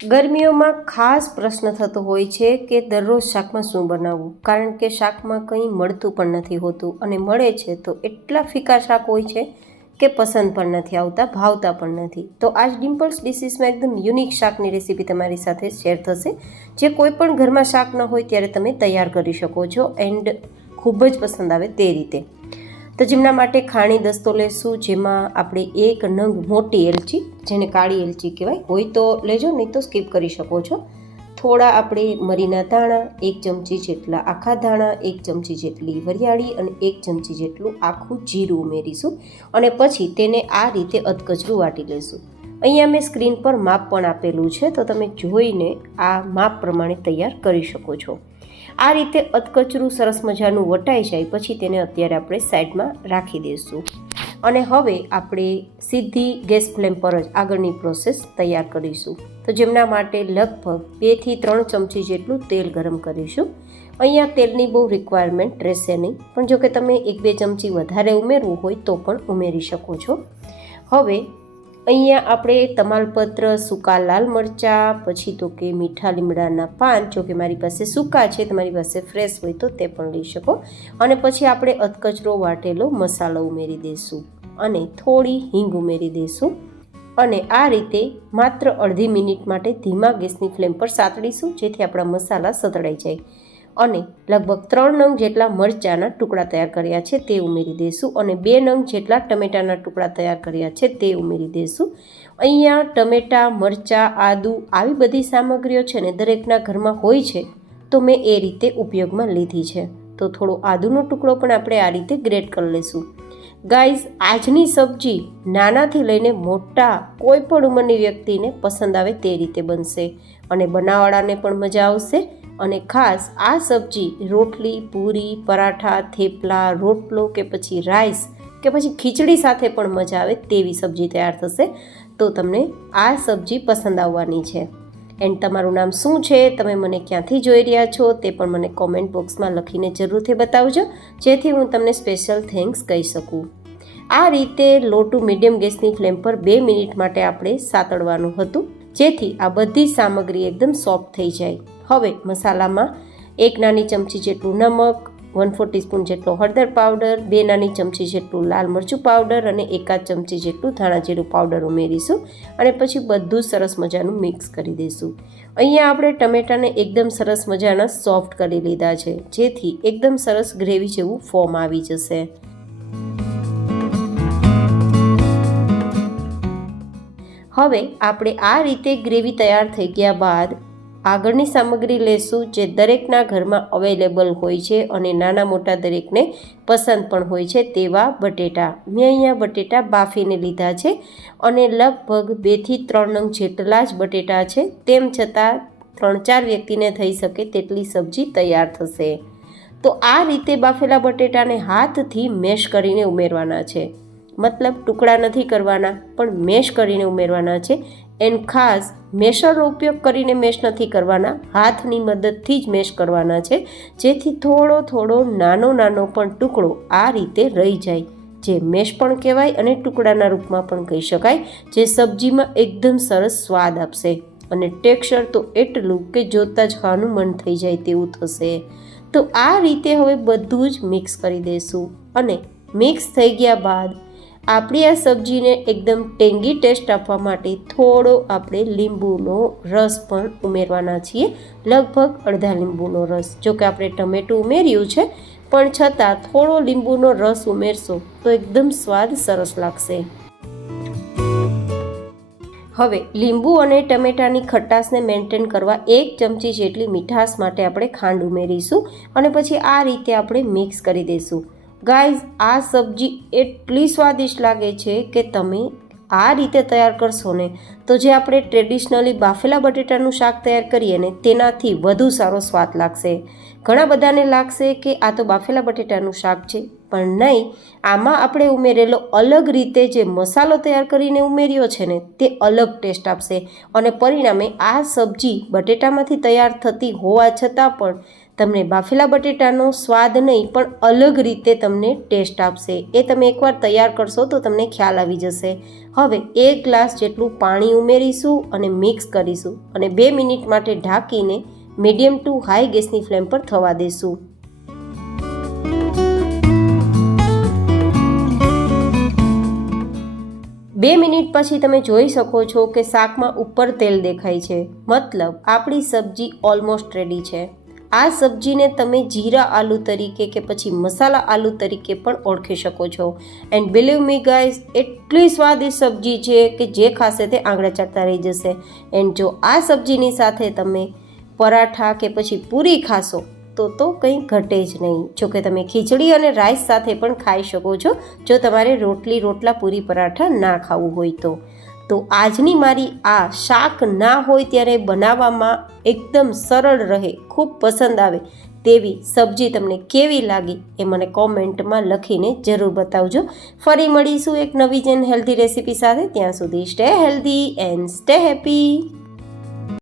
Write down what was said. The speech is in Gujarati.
ગરમીઓમાં ખાસ પ્રશ્ન થતો હોય છે કે દરરોજ શાકમાં શું બનાવવું, કારણ કે શાકમાં કંઈ મળતું પણ નથી હોતું અને મળે છે તો એટલા ફીકા શાક હોય છે કે પસંદ પણ નથી આવતા, ભાવતા પણ નથી. તો આજ ડિમ્પલ્સ ડિશીસમાં એકદમ યુનિક શાકની રેસીપી તમારી સાથે શેર થશે, જે કોઈ પણ ઘરમાં શાક ન હોય ત્યારે તમે તૈયાર કરી શકો છો એન્ડ ખૂબ જ પસંદ આવે તે રીતે. તો જેમના માટે ખાણી દસ્તો લેશું, જેમાં આપણે એક નંગ મોટી એલચી, જેને કાળી એલચી કહેવાય, હોય તો લેજો, નહીં તો સ્કીપ કરી શકો છો. થોડા આપણે મરીના દાણા, 1 ચમચી જેટલા આખા ધાણા, 1 ચમચી જેટલી વરિયાળી અને 1 ચમચી જેટલું આખું જીરું ઉમેરીશું અને પછી તેને આ રીતે અધકચરું વાટી લઈશું. અહીંયા મેં સ્ક્રીન પર માપ પણ આપેલું છે, તો તમે જોઈને આ માપ પ્રમાણે તૈયાર કરી શકો છો. આ રીતે અધકચરું સરસ મજાનું વટાઈ જાય પછી તેને અત્યારે આપણે સાઈડમાં રાખી દઈશું અને હવે આપણે સીધી ગેસ ફ્લેમ પર જ આગળની પ્રોસેસ તૈયાર કરીશું. તો જેમના માટે લગભગ 2 થી 3 ચમચી જેટલું તેલ ગરમ કરીશું. અહીંયા તેલની બહુ રિક્વાયરમેન્ટ રહેશે નહીં, પણ જો કે તમે 1-2 ચમચી વધારે ઉમેરવું હોય તો પણ ઉમેરી શકો છો. હવે અહીંયા આપણે તમાલપત્ર, સૂકા લાલ મરચાં, પછી તો કે મીઠા લીમડાના પાન, જો કે મારી પાસે સૂકા છે, તમારી પાસે ફ્રેશ હોય તો તે પણ લઈ શકો. અને પછી આપણે અધકચરો વાટેલો મસાલો ઉમેરી દઈશું અને થોડી હિંગ ઉમેરી દઈશું અને આ રીતે માત્ર અડધી મિનિટ માટે ધીમા ગેસની ફ્લેમ પર સાતળીશું, જેથી આપણા મસાલા સતળાઈ જાય. અને લગભગ 3 નંગ જેટલા મરચાંના ટુકડા તૈયાર કર્યા છે તે ઉમેરી દઈશું અને 2 નંગ જેટલા ટમેટાના ટુકડા તૈયાર કર્યા છે તે ઉમેરી દઈશું. અહીંયા ટમેટા, મરચાં, આદુ આવી બધી સામગ્રીઓ છે ને દરેકના ઘરમાં હોય છે, તો મેં એ રીતે ઉપયોગમાં લીધી છે. તો થોડો આદુનો ટુકડો પણ આપણે આ રીતે ગ્રેટ કરી લઈશું. ગાઈઝ, આજની સબ્જી નાનાથી લઈને મોટા કોઈ પણ ઉંમરની વ્યક્તિને પસંદ આવે તે રીતે બનશે અને બનાવવાળાને પણ મજા આવશે. અને ખાસ આ સબ્જી રોટલી, પૂરી, પરાઠા, થેપલા, રોટલો કે પછી રાઈસ કે પછી ખીચડી સાથે પણ મજા આવે તેવી સબ્જી તૈયાર થશે. તો તમને આ સબ્જી પસંદ આવવાની છે. એન્ડ તમારું નામ શું છે, તમે મને ક્યાંથી જોઈ રહ્યા છો તે પણ મને કોમેન્ટ બોક્સમાં લખીને જરૂરથી બતાવજો, જેથી હું તમને સ્પેશિયલ થેન્ક્સ કહી શકું. આ રીતે લો ટુ મીડિયમ ગેસની ફ્લેમ પર 2 મિનિટ માટે આપણે સાતળવાનું હતું, જેથી આ બધી સામગ્રી એકદમ સોફ્ટ થઈ જાય. હવે મસાલામાં 1 નાની ચમચી જેટલું નમક, 1/4 ટીસ્પૂન જેટલો હળદર પાવડર, 2 નાની ચમચી જેટલું લાલ મરચું પાવડર અને 1 ચમચી જેટલું ધાણા જીરું પાવડર ઉમેરીશું અને પછી બધું સરસ મજાનું મિક્સ કરી દઈશું. અહીંયા આપણે ટમેટાને એકદમ સરસ મજાના સોફ્ટ કરી લીધા છે, જેથી એકદમ સરસ ગ્રેવી જેવું ફોર્મ આવી જશે. હવે આપણે આ રીતે ગ્રેવી તૈયાર થઈ ગયા બાદ આગળની સામગ્રી લેશું, જે દરેકના ઘરમાં અવેલેબલ હોય છે અને નાના મોટા દરેકને પસંદ પણ હોય છે, તેવા બટેટા. મેં અહીંયા બટેટા બાફીને લીધા છે અને લગભગ 2 થી 3 નંગ જેટલા જ બટેટા છે, તેમ છતાં 3-4 વ્યક્તિને થઈ શકે તેટલી સબ્જી તૈયાર થશે. તો આ રીતે બાફેલા બટેટાને હાથથી મેશ કરીને ઉમેરવાના છે, મતલબ ટુકડા નથી કરવાના, પણ મેશ કરીને ઉમેરવાના છે. એન્ડ ખાસ મેશરનો ઉપયોગ કરીને મેશ નથી કરવાના, હાથની મદદથી જ મેશ કરવાના છે, જેથી થોડો થોડો નાનો પણ ટુકડો આ રીતે રહી જાય, જે મેશ પણ કહેવાય અને ટુકડાના રૂપમાં પણ કહી શકાય, જે સબ્જીમાં એકદમ સરસ સ્વાદ આપશે અને ટેક્સચર તો એટલું કે જોતાં જ ખાવાનું મન થઈ જાય તેવું થશે. તો આ રીતે હવે બધું જ મિક્સ કરી દઈશું અને મિક્સ થઈ ગયા બાદ આપણી આ સબ્જીને એકદમ ટેંગી ટેસ્ટ આપવા માટે થોડો આપણે લીંબુનો રસ પણ ઉમેરવાના છીએ, લગભગ અડધા લીંબુનો રસ. જો કે આપણે ટમેટું ઉમેર્યું છે, પણ છતાં થોડો લીંબુનો રસ ઉમેરશો તો એકદમ સ્વાદ સરસ લાગશે. હવે લીંબુ અને ટમેટાની ખટાશને મેન્ટેન કરવા 1 ચમચી જેટલી મીઠાશ માટે આપણે ખાંડ ઉમેરીશું અને પછી આ રીતે આપણે મિક્સ કરી દઈશું. ગાઈઝ, આ સબ્જી એટલી સ્વાદિષ્ટ લાગે છે કે તમે આ રીતે તૈયાર કરશો ને તો જે આપણે ટ્રેડિશનલી બાફેલા બટેટાનું શાક તૈયાર કરીએ ને તેનાથી વધુ સારો સ્વાદ લાગશે. ઘણા બધાને લાગશે કે આ તો બાફેલા બટેટાનું શાક છે, પણ નહીં, આમાં આપણે ઉમેરેલો અલગ રીતે જે મસાલો તૈયાર કરીને ઉમેર્યો છે ને તે અલગ ટેસ્ટ આપશે અને પરિણામે આ સબ્જી બટેટામાંથી તૈયાર થતી હોવા છતાં પણ તમને બાફેલા બટેટાનો સ્વાદ નહીં પણ અલગ રીતે તમને ટેસ્ટ આપશે. એ તમે એકવાર તૈયાર કરશો તો તમને ખ્યાલ આવી જશે. હવે 1 ગ્લાસ જેટલું પાણી ઉમેરીશું અને મિક્સ કરીશું અને 2 મિનિટ માટે ઢાંકીને મીડિયમ ટુ હાઈ ગેસની ફ્લેમ પર થવા દેશું. બે મિનિટ પછી તમે જોઈ શકો છો કે શાકમાં ઉપર તેલ દેખાય છે, મતલબ આપણી સબ્જી ઓલમોસ્ટ રેડી છે. આ સબ્જીને તમે જીરા આલુ તરીકે કે પછી મસાલા આલુ તરીકે પણ ઓળખી શકો છો. એન્ડ બિલીવ મી ગાઈઝ, એટલી સ્વાદિષ્ટ સબ્જી છે કે જે ખાશે તે આંગળા ચાટતા રહી જશે. એન્ડ જો આ સબ્જીની સાથે તમે પરાઠા કે પછી પૂરી ખાશો તો કંઈ ઘટે જ નહીં. જો કે તમે ખીચડી અને રાઈસ સાથે પણ ખાઈ શકો છો જો તમારે રોટલા પૂરી પરાઠા ના ખાવું હોય તો આજની મારી આ શાક ના હોય ત્યારે બનાવવામાં એકદમ સરળ રહે, ખૂબ પસંદ આવે તેવી સબ્જી તમને કેવી લાગી એ મને કોમેન્ટમાં લખીને જરૂર બતાવજો. ફરી મળીશું એક નવી જ હેલ્ધી રેસીપી સાથે. ત્યાં સુધી stay healthy and stay happy.